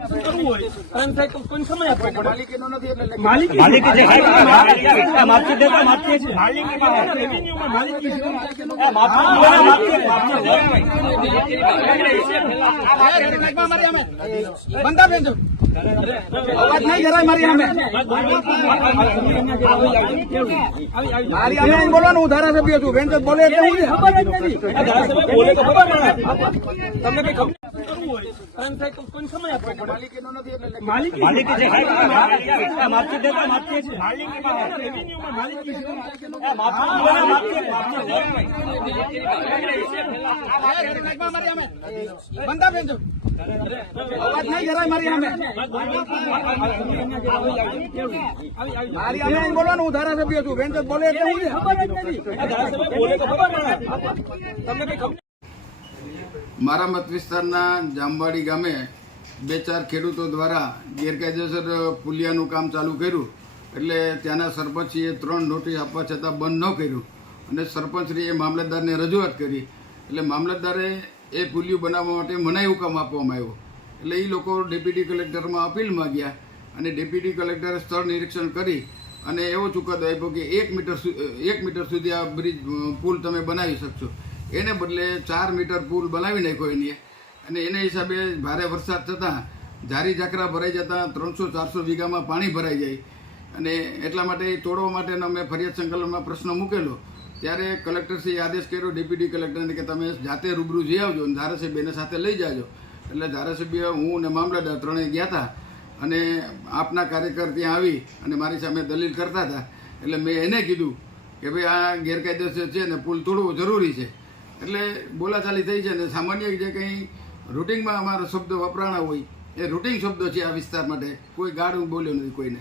કરવું હોય ક્રાઇમ થાય તો કોઈ સમય આપવો પડે. માલિકીનો નથી એટલે માલિકી માલિકી જે માલિકી માપી દેતા માપીએ છીએ. રેવન્યુમાં માલિકી છે. બંધા બેન અવાજ નહીં કરાય મારી સામે. મારી સામે નહીં બોલવાનું. હું ધારાસભ્ય છું. બેન બોલે એટલે હું ખબર જ નથી. બોલે તો ખબર પડે. તમને કઈ ખબર કરવું હોય ક્રાઇમ થાય તો કોઈ સમય આપવો પડે. માલિકીનો નથી એટલે માલિકી જે માપી દેતા માપીએ છીએ. રેવન્યુમાં માલિકી છે. બંધા બેન અવાજ નહીં કરાય મારી સામે. મારી સામે નહીં બોલવાનું. હું ધારાસભ્ય છું. બેન બોલે એટલે હું ખબર જ નથી. બોલે તો ખબર પડે. તમને કઈ ખબર મારા મત વિસ્તારના જામવાડી ગામે 2-4 ખેડૂતો દ્વારા ગેરકાયદેસર પુલિયાનું કામ ચાલુ કર્યું. એટલે ત્યાંના સરપંચીએ 3 નોટિસ આપવા છતાં બંધ ન કર્યું અને સરપંચશ્રીએ મામલતદારને રજૂઆત કરી. એટલે મામલતદારે એ પુલિયું બનાવવા માટે મનાઈ હુકમ આપવામાં આવ્યો. એટલે એ લોકો ડેપ્યુટી કલેક્ટરમાં અપીલમાં ગયા અને ડેપ્યુટી કલેક્ટરે સ્થળ નિરીક્ષણ કરી અને એવો ચુકાદો આપ્યો કે 1 મીટર સુધી આ બ્રિજ પુલ તમે બનાવી શકશો. એને બદલે 4 મીટર પુલ બનાવી નાખ્યો એની. અને એને હિસાબે ભારે વરસાદ થતાં ઝારી ઝાકરા ભરાઈ જતાં 300-400 વીઘામાં પાણી ભરાઈ જાય. અને એટલા માટે એ તોડવા માટેનો મેં ફરિયાદ સંકલનમાં પ્રશ્ન મૂકેલો. ત્યારે કલેક્ટરશ્રીએ આદેશ કર્યો ડેપ્યુટી કલેક્ટરને કે તમે જાતે રૂબરૂ જઈ આવજો અને ધારાસભ્યને સાથે લઈ જાજો. એટલે ધારાસભ્ય, હું અને મામલતદાર ત્રણેય ગયા હતા અને આપના કાર્યકર ત્યાં આવી અને મારી સામે દલીલ કરતા હતા. એટલે મેં એને કીધું કે ભાઈ આ ગેરકાયદેસર છે ને પુલ તોડવો જરૂરી છે. એટલે બોલાચાલી થઈ છે ને સામાન્ય જે કંઈ રૂટિનમાં અમારો શબ્દ વપરાણા હોય એ રૂટિન શબ્દો છે આ વિસ્તાર માટે. કોઈ ગાળું બોલ્યો નથી કોઈને.